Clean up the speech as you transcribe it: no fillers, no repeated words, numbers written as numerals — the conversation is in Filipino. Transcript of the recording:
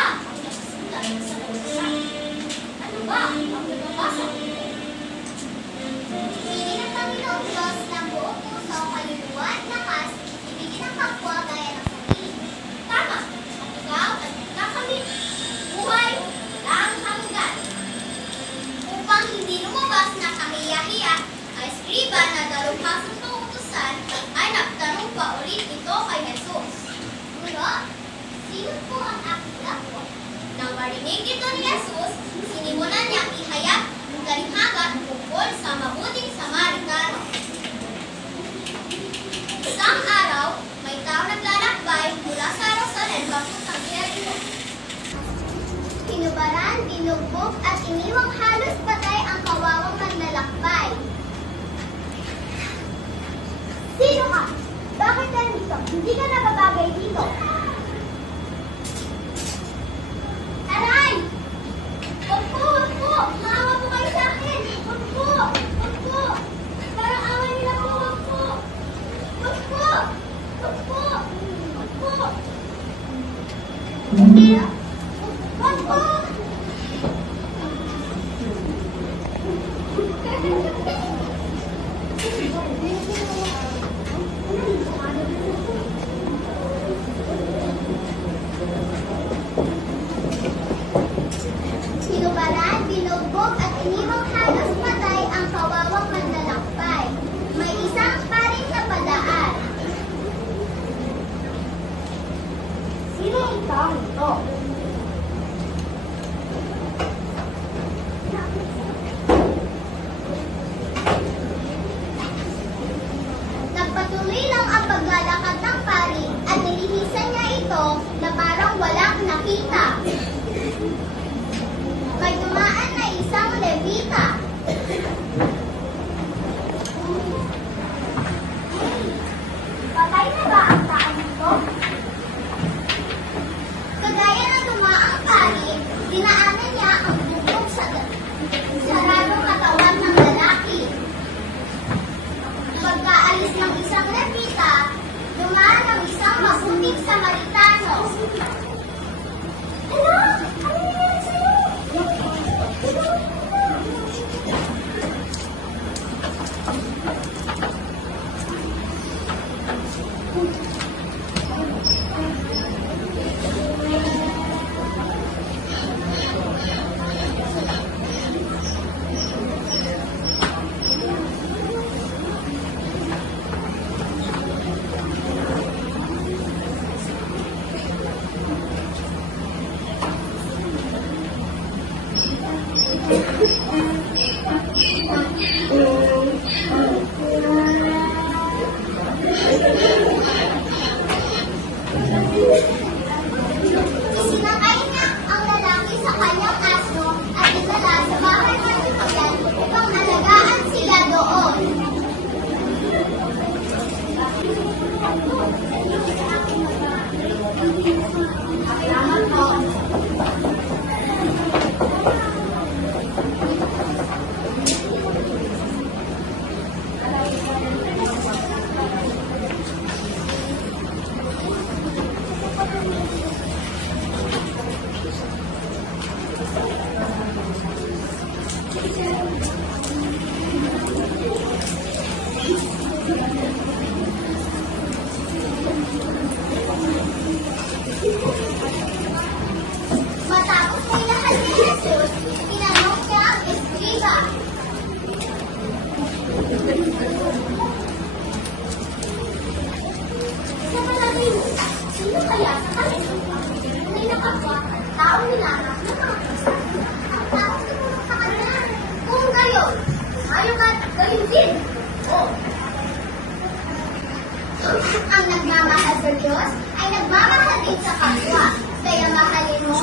ba ang nagsulat sa kautusan? Ano ba ang nababasa nito? Hiniling ng Panginoong Diyos ng buong puso, kaluluwa at lakas, ibigin ang kapwa gaya ng sarili. Tama, at ikaw ay nagkakamit. Buhay, walang hanggan. Upang hindi lumabas na kahiya-hiya, ang eskriba na dalubhasang pautusan Ay nagtanong pa ulit ito kay Jesus. Guro, sino po ang aking kapwa? Nang marinig ito ni Jesus, sinimulan niyang ihayag ang talinghaga tungkol sa mabuting Samaritano. Isang araw, may tao naglalakbay mula sa Jerusalem papuntang Jericho. Hinubaran, binugbog at iniwang halos patay ang kawawang manlalakbay. Sino ka? Bakit ka nandito? Hindi ka nababagay dito. Aray! Huwag po, huwag po! Maawa po kayo sa akin! Huwag po! Huwag po! Parang away nila po, huwag po! Huwag po! Huwag po! Huwag po! Huwag po! Sinubaran, binugbog at iniwang halos patay ang kawawang manlalakbay. May isang paring na padaan. Sino ang taong ito? Nagpatuloy lang ang paglalakad ng pari at nilihisan niya ito na parang walang nakita. May dumaan na isang Levita. Patay na ba ang taong ito? Kagaya ng dumaang pari, dinaanan niya ang bubog sa saradong katawan ng lalaki. Pagkaalis ng isang Levita, dumaan ang isang mabuting Samaritano. Ano? Ano nangyari sa'yo? Isinakay niya ang lalaki sa kanyang aso at dinala sa bahay ng tuluyan upang alagaan sila doon. Salamat po. Matapos ay lahat ni Jesus, tinanong niya ang eskriba. Sa palagay mo, sino kaya sa kanila ay nakapwa at taong nilanak ng mga Kristo ang taong tumulong sa kanila? Kung gayon, ayaw ka at gayon din. Ang nagmamahal sa Diyos ay nagmamahal din sa kapwa. Kaya mahalin mo